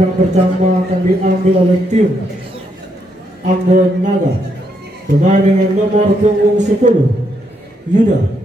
Yang pertama akan diambil oleh tim Ambon Naga, pemain dengan nomor punggung 10 Yuda.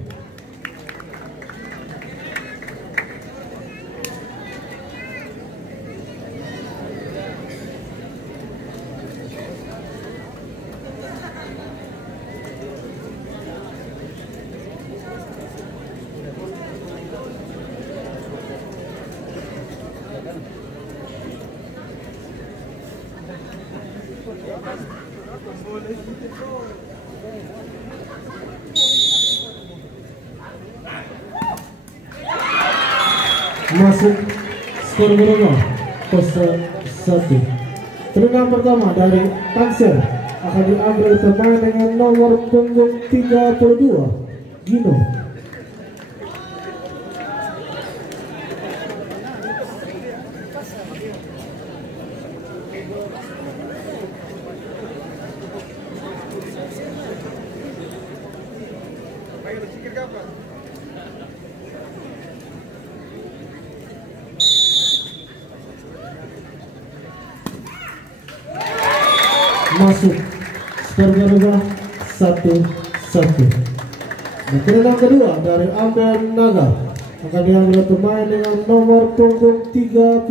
Masuk skor berubah 0-1. Tendangan pertama dari Tangsel akan diambil pemain dengan nomor punggung 32 Gino. Masuk skor berubah 1-1. Dan tendangan kedua dari Ambon Naga akan diambil pemain dengan nomor punggung 31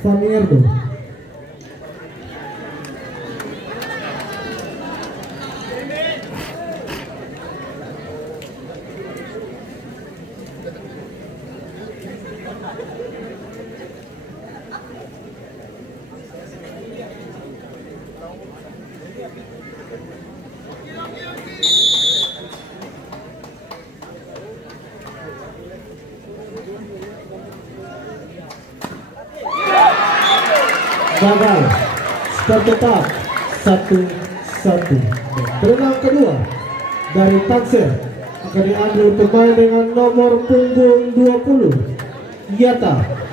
Fanierdo. Gagal, skor tetap 1-1. Tendangan kedua dari Tangsel akan diambil pemain dengan nomor punggung 20 Yata.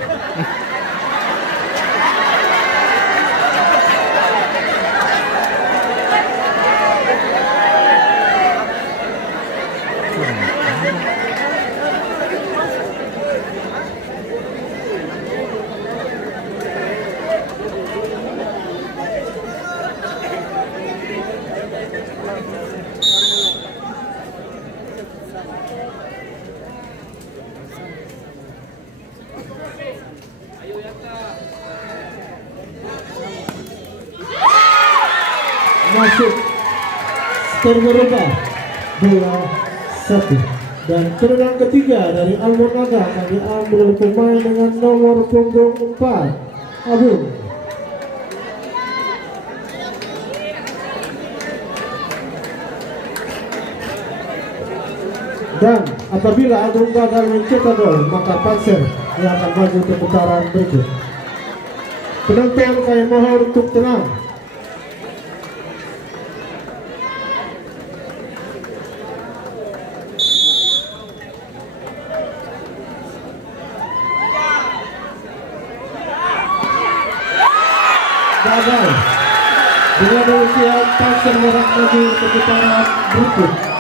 Masuk skor berubah 2-1. Dan tendangan ketiga dari Ambon Naga akan diambil pemain dengan nomor punggung 4 Abung. Dan apabila Agung gagal mencetak gol, maka Tangsel yang akan maju ke putaran berikut. Penonton kami mohon untuk tenang. Gagal. Dengan demikian Tangsel maju ke putaran berikut.